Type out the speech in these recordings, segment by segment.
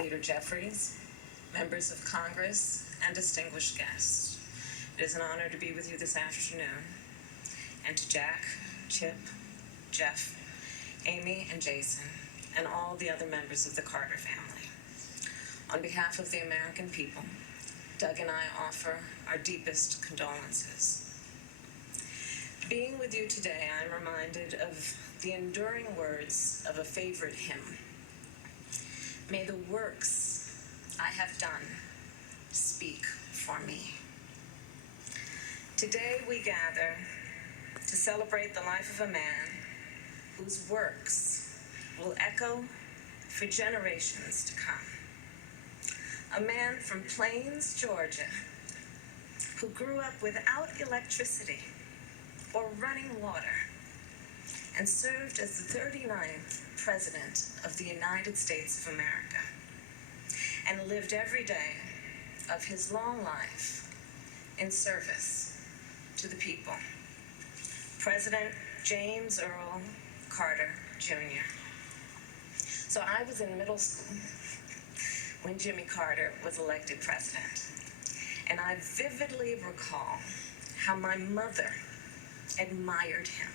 Leader Jeffries, members of Congress, and distinguished guests. It is an honor to be with you this afternoon, and to Jack, Chip, Jeff, Amy, and Jason, and all the other members of the Carter family. On behalf of the American people, Doug and I offer our deepest condolences. Being with you today, I'm reminded of the enduring words of a favorite hymn. May the works I have done speak for me. Today we gather to celebrate the life of a man whose works will echo for generations to come. A man from Plains, Georgia, who grew up without electricity or running water and served as the 39th President of the United States of America and lived every day of his long life in service to the people. President James Earl Carter, Jr. So I was in middle school when Jimmy Carter was elected president, and I vividly recall how my mother admired him,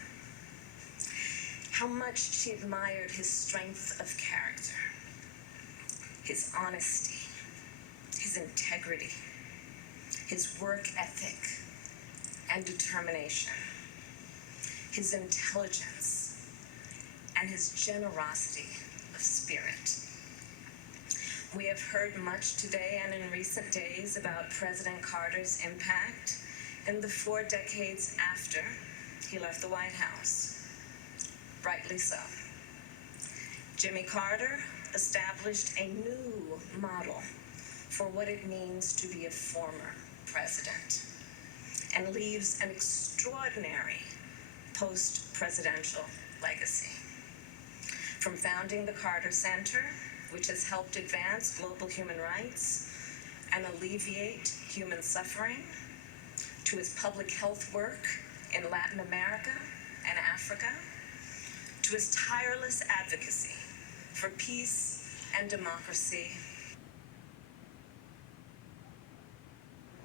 how much she admired his strength of character, his honesty, his integrity, his work ethic and determination, his intelligence, and his generosity of spirit. We have heard much today and in recent days about President Carter's impact in the 4 decades after he left the White House. Rightly so. Jimmy Carter established a new model for what it means to be a former president and leaves an extraordinary post-presidential legacy. From founding the Carter Center, which has helped advance global human rights and alleviate human suffering, to his public health work in Latin America and Africa, to his tireless advocacy for peace and democracy.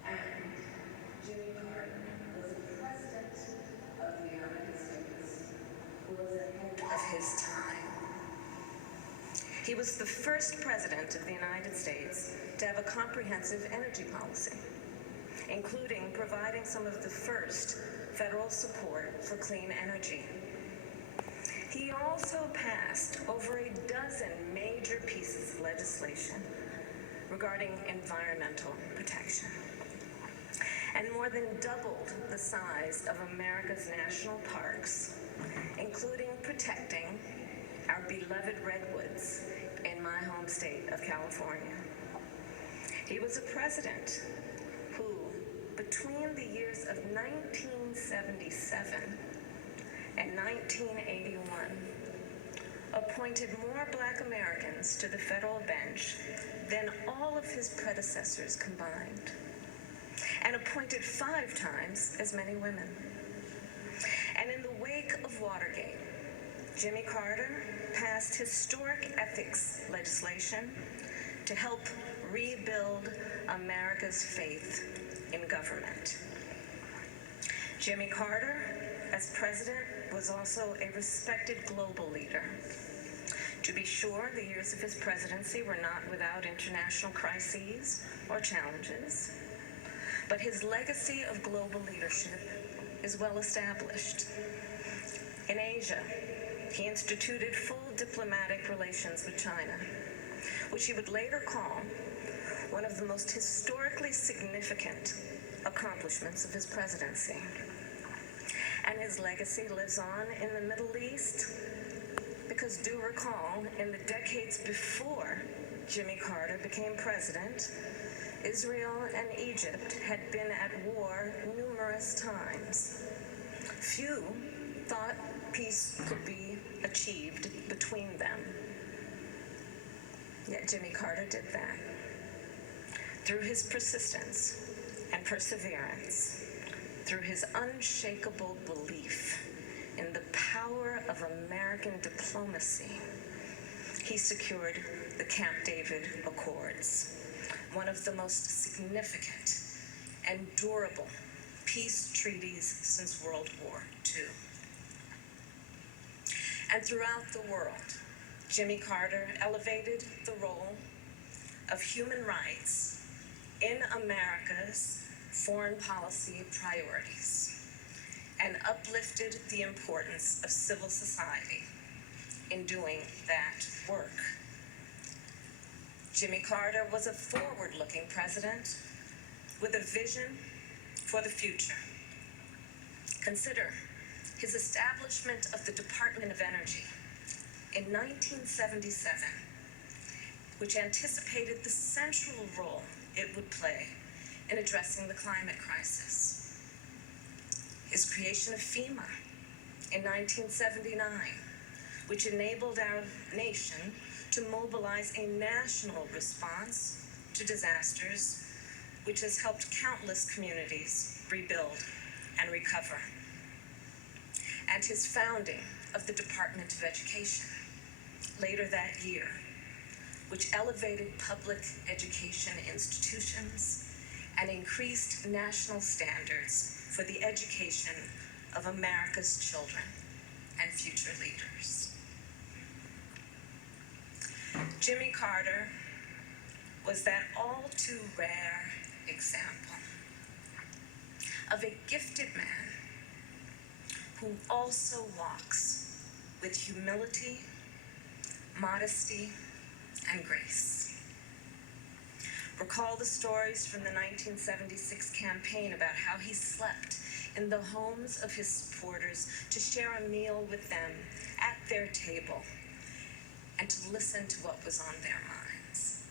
And Jimmy Carter was the President of the United States who was ahead of his time. He was the first president of the United States to have a comprehensive energy policy, including providing some of the first federal support for clean energy. He also passed over a dozen major pieces of legislation regarding environmental protection, and more than doubled the size of America's national parks, including protecting our beloved redwoods in my home state of California. He was a president who, between the years of 1977 and 1981, appointed more Black Americans to the federal bench than all of his predecessors combined, and appointed 5 times as many women. And in the wake of Watergate, Jimmy Carter passed historic ethics legislation to help rebuild America's faith in government. Jimmy Carter, as president, was also a respected global leader. To be sure, the years of his presidency were not without international crises or challenges, but his legacy of global leadership is well established. In Asia, he instituted full diplomatic relations with China, which he would later call one of the most historically significant accomplishments of his presidency. And his legacy lives on in the Middle East because, do recall, in the decades before Jimmy Carter became president, Israel and Egypt had been at war numerous times. Few thought peace could be achieved between them. Yet Jimmy Carter did that. Through his persistence and perseverance, through his unshakable belief in the power of American diplomacy, he secured the Camp David Accords, one of the most significant and durable peace treaties since World War II. And throughout the world, Jimmy Carter elevated the role of human rights in America's foreign policy priorities and uplifted the importance of civil society in doing that work. Jimmy Carter was a forward-looking president with a vision for the future. Consider his establishment of the Department of Energy in 1977, which anticipated the central role it would play in addressing the climate crisis. His creation of FEMA in 1979, which enabled our nation to mobilize a national response to disasters, which has helped countless communities rebuild and recover. And his founding of the Department of Education later that year, which elevated public education institutions and increased national standards for the education of America's children and future leaders. Jimmy Carter was that all too rare example of a gifted man who also walks with humility, modesty, and grace. Recall the stories from the 1976 campaign about how he slept in the homes of his supporters to share a meal with them at their table and to listen to what was on their minds.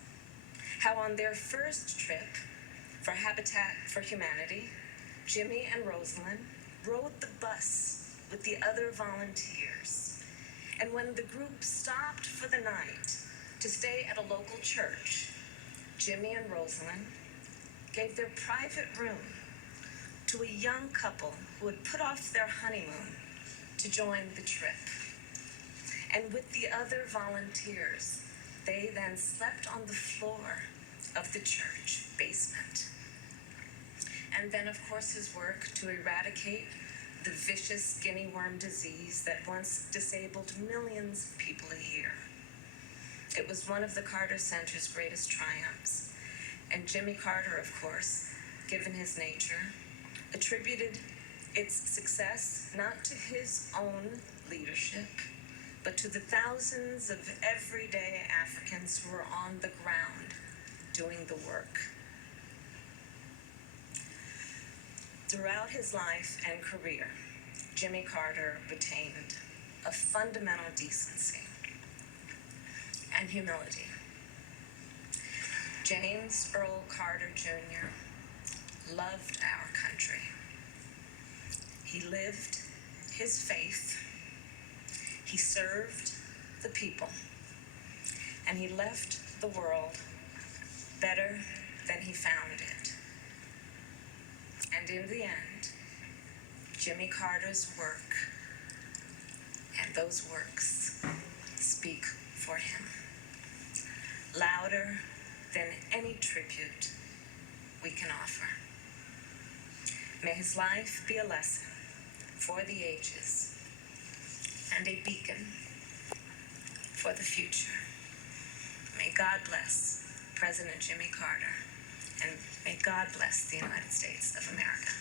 How on their first trip for Habitat for Humanity, Jimmy and Rosalind rode the bus with the other volunteers. And when the group stopped for the night to stay at a local church, Jimmy and Rosalind gave their private room to a young couple who had put off their honeymoon to join the trip. And with the other volunteers, they then slept on the floor of the church basement. And then, of course, his work to eradicate the vicious guinea worm disease that once disabled millions of people a year. It was one of the Carter Center's greatest triumphs. And Jimmy Carter, of course, given his nature, attributed its success not to his own leadership, but to the thousands of everyday Africans who were on the ground doing the work. Throughout his life and career, Jimmy Carter retained a fundamental decency and humility. James Earl Carter Jr. loved our country. He lived his faith, he served the people, and he left the world better than he found it. And in the end, Jimmy Carter's work and those works speak for him, louder than any tribute we can offer. May his life be a lesson for the ages and a beacon for the future. May God bless President Jimmy Carter, and may God bless the United States of America.